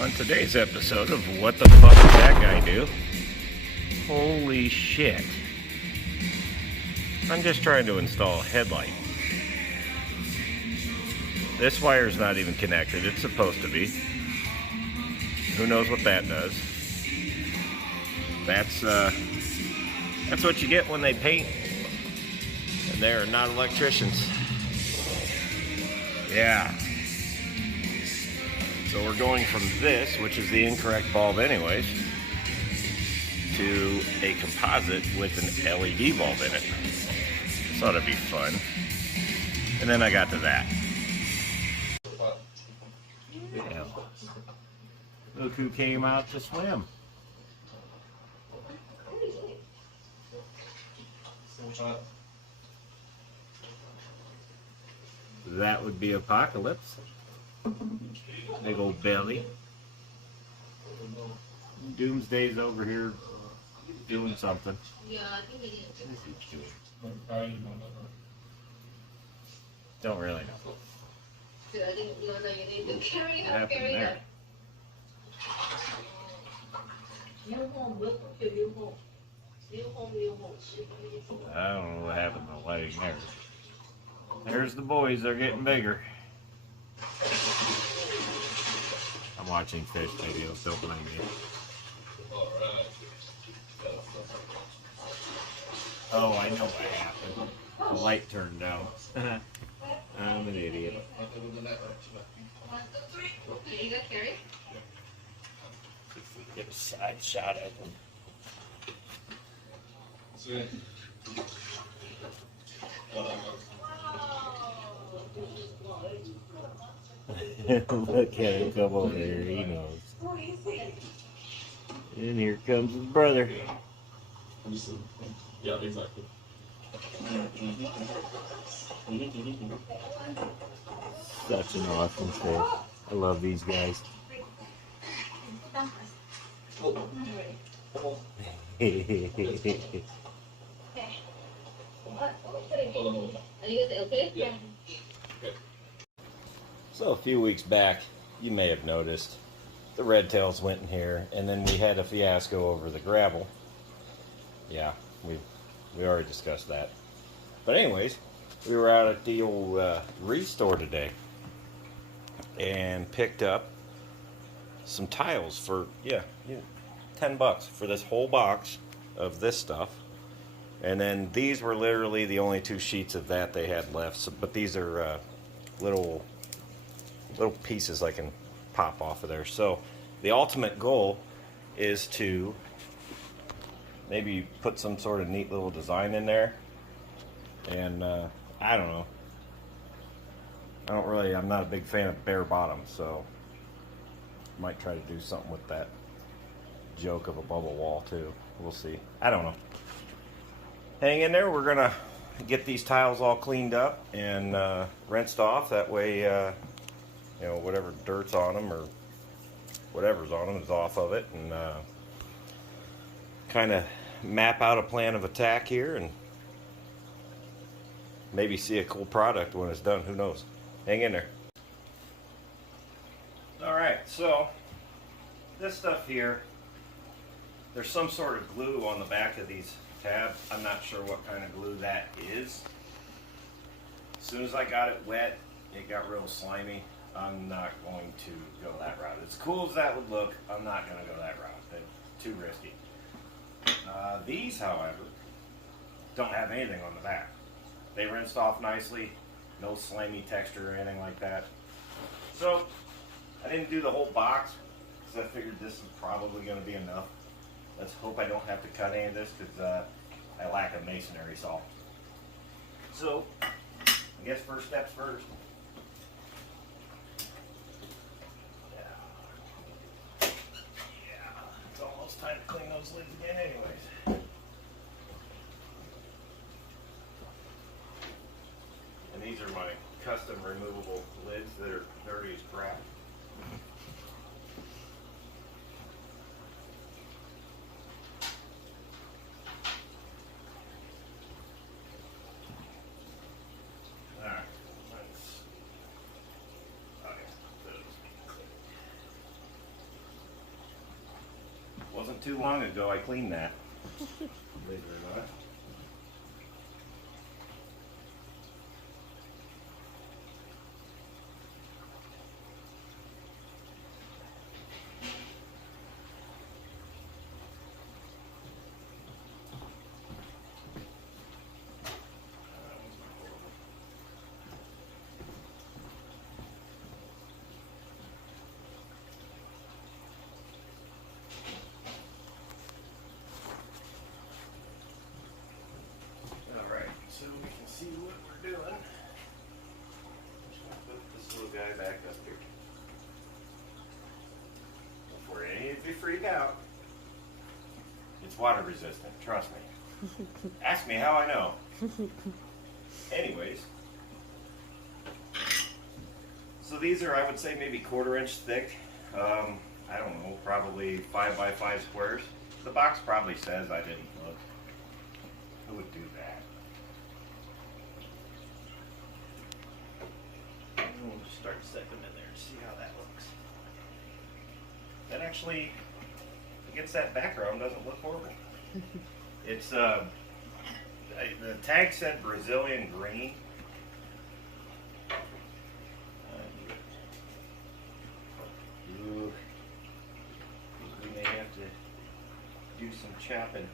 On today's episode of What the Fuck Did That Guy Do? Holy shit. I'm just trying to install a headlight. This wire's not even connected. It's supposed to be. Who knows what that does? That's what you get when they paint. And they're not electricians. Yeah. So we're going from this, which is the incorrect bulb anyways, to a composite with an LED bulb in it. Thought it'd be fun. And then I got to that. Yeah. Look who came out to swim. That would be Apocalypse. Big old belly. Doomsday's over here doing something. Yeah, I think he is. What is he doing? Don't really know. What happened there? I don't know what happened to the lighting there. There's the boys, they're getting bigger. I'm watching fish videos, don't blame me. Oh, I know what happened. The light turned down. I'm an idiot. You got Carrie? If we get a side shot at them. Look at him come over here, he knows. And here comes his brother. Yeah, exactly. Such an awesome fish. I love these guys. So a few weeks back, you may have noticed, the red tails went in here, and then we had a fiasco over the gravel. Yeah, we already discussed that. But anyways, we were out at the old Restore today and picked up some tiles for, $10 for this whole box of this stuff. And then these were literally the only 2 sheets of that they had left. So, but these are little pieces I can pop off of there. So the ultimate goal is to maybe put some sort of neat little design in there. And I don't know. I'm not a big fan of bare bottoms, so might try to do something with that joke of a bubble wall too. We'll see. I don't know. Hang in there. We're gonna get these tiles all cleaned up and rinsed off. That way, whatever dirt's on them or whatever's on them is off of it, and kind of map out a plan of attack here and maybe see a cool product when it's done. Who knows? Hang in there. Alright, so this stuff here, there's some sort of glue on the back of these tabs. I'm not sure what kind of glue that is. As soon as I got it wet, it got real slimy. I'm not going to go that route. As cool as that would look, I'm not going to go that route. It's too risky. These, however, don't have anything on the back. They rinsed off nicely. No slimy texture or anything like that. So, I didn't do the whole box because I figured this is probably going to be enough. Let's hope I don't have to cut any of this because I lack a masonry saw. So, I guess first steps first. It's almost time to clean those lids again anyways. And these are my custom removable lids that are dirty as crap. wasn't too long ago I cleaned that. Believe it or not. So we can see what we're doing. Just gonna put this little guy back up here. Before any of you freak out, it's water resistant, trust me. Ask me how I know. Anyways, so these are, I would say, maybe 1/4 inch thick. I don't know, probably 5 by 5 squares. The box probably says, I didn't look. Who would do that? We'll just start setting them in there and see how that looks. That actually, against that background, doesn't look horrible. It's the tag said Brazilian green. Ooh, we may have to do some chopping.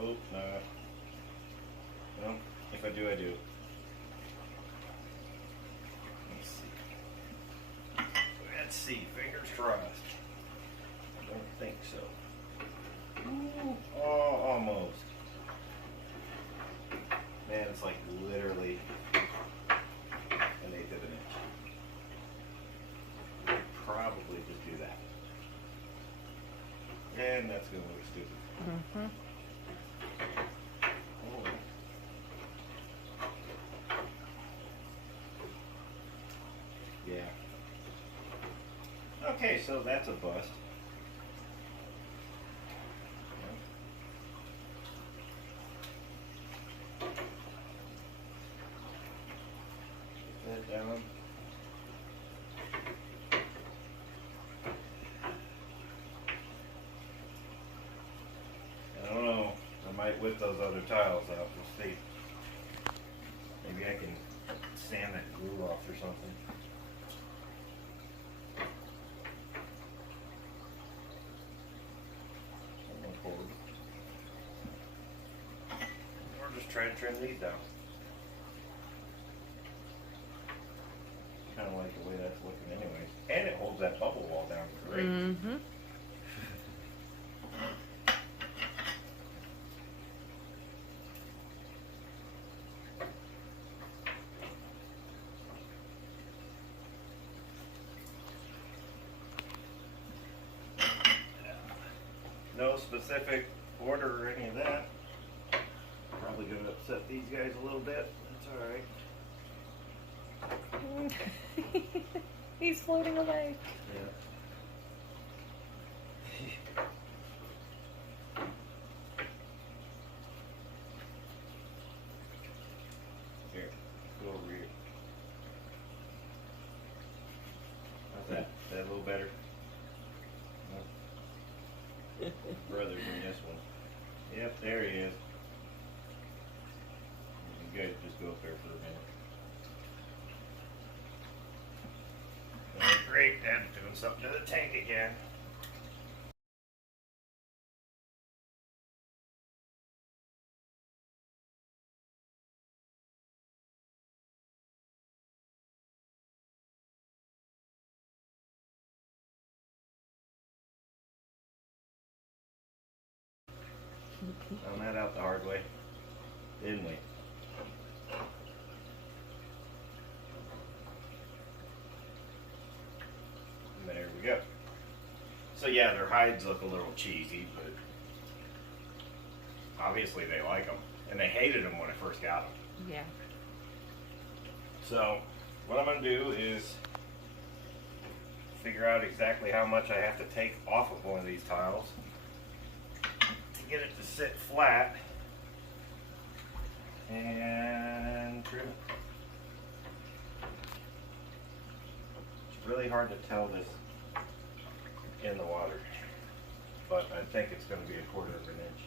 Oh, no. Well, if I do, I do. Let's see, fingers crossed. I don't think so. Ooh, oh, almost. Man, it's like literally an 1/8 of an inch. I'll probably just do that. And that's going to look stupid. Yeah. Okay, so that's a bust. Put that down. I don't know. I might whip those other tiles out. We'll see. Maybe I can sand that glue off or something. Or just try to trim these down. Kind of like the way that's looking anyways. And it holds that bubble wall down great. Mm-hmm. No specific order or any of that. Probably going to upset these guys a little bit. That's alright. He's floating away. Yeah. Here, go over here. How's that? Is that a little better? No? Brother in this one. Yep, there he is. You guys just go up there for a minute. Oh, great, Dad's doing something to the tank again. Found that out the hard way, didn't we? There we go. So yeah, their hides look a little cheesy, but obviously they like them. And they hated them when I first got them. Yeah. So what I'm going to do is figure out exactly how much I have to take off of one of these tiles to get it to sit flat and trim it. It's really hard to tell this in the water, but I think it's going to be 1/4 of an inch.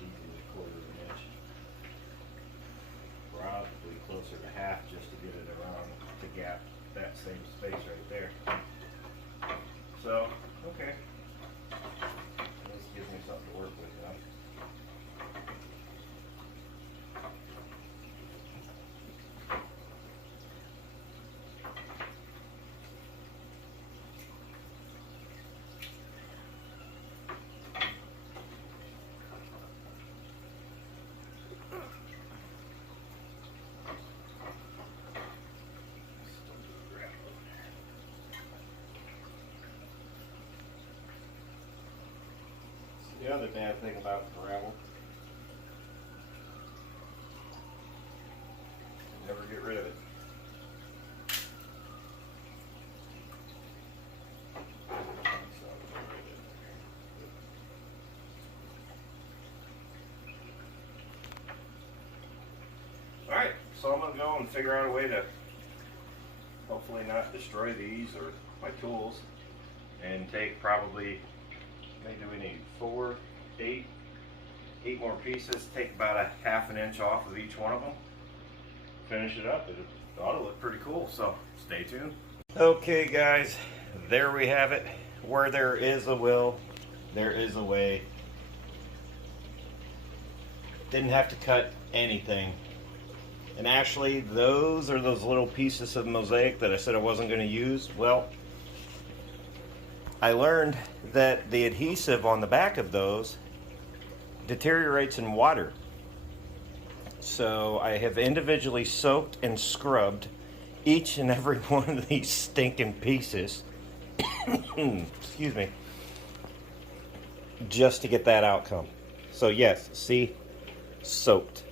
Easily 1/4 of an inch. Probably closer to half just to get it around to gap that same space right there. So, okay. This gives me something to work with now. The other bad thing about gravel, you never get rid of it. Alright, so I'm going to go and figure out a way to hopefully not destroy these or my tools, and take probably, how many do we need? 4, 8 more pieces. Take about a 1/2 inch off of each one of them. Finish it up. It ought to look pretty cool, so stay tuned. Okay guys, there we have it. Where there is a will, there is a way. Didn't have to cut anything. And actually, those are those little pieces of mosaic that I said I wasn't going to use. Well, I learned that the adhesive on the back of those deteriorates in water. So I have individually soaked and scrubbed each and every one of these stinking pieces. Excuse me. Just to get that outcome. So yes, see? Soaked.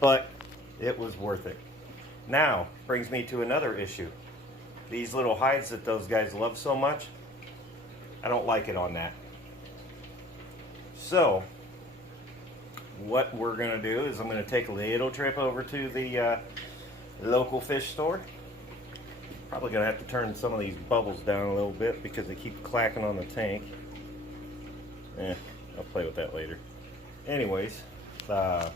But it was worth it. Now, brings me to another issue. These little hides that those guys love so much, I don't like it on that. So, what we're going to do is I'm going to take a little trip over to the local fish store. Probably going to have to turn some of these bubbles down a little bit because they keep clacking on the tank. I'll play with that later. Anyways, we'll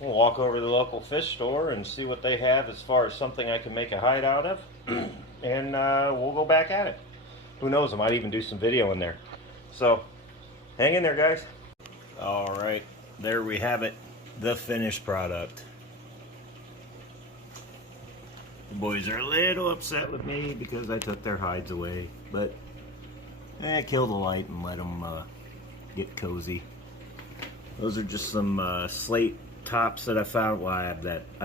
walk over to the local fish store and see what they have as far as something I can make a hide out of. And we'll go back at it. Who knows, I might even do some video in there. So, hang in there, guys. Alright, there we have it. The finished product. The boys are a little upset with me because I took their hides away. But, kill the light and let them get cozy. Those are just some slate tops that I found. Well, I've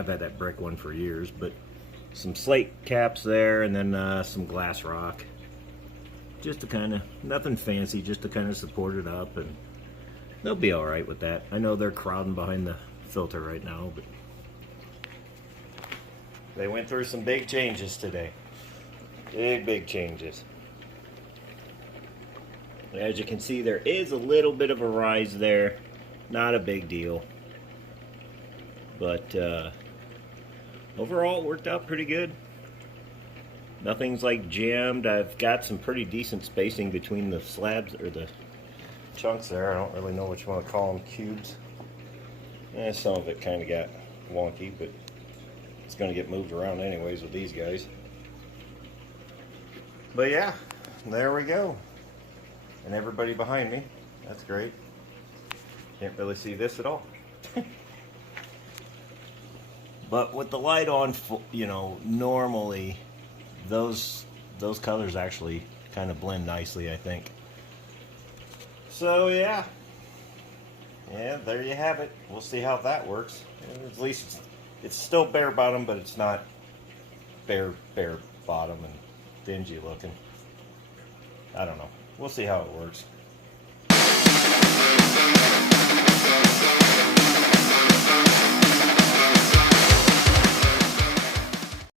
had that brick one for years, but some slate caps there, and then some glass rock, just to kind of, nothing fancy, just to kind of support it up, and they'll be all right with that. I know they're crowding behind the filter right now, but they went through some big changes today. Big changes. As you can see, there is a little bit of a rise there. Not a big deal. But overall, it worked out pretty good. Nothing's like jammed. I've got some pretty decent spacing between the slabs, or the chunks there. I don't really know which one to call them, cubes. Some of it kind of got wonky, but it's going to get moved around anyways with these guys. But yeah, there we go. And everybody behind me. That's great. Can't really see this at all. But with the light on, you know, normally those colors actually kind of blend nicely, I think. So yeah, there you have it. We'll see how that works. At least it's still bare bottom, but it's not bare bottom and dingy looking. I don't know. We'll see how it works.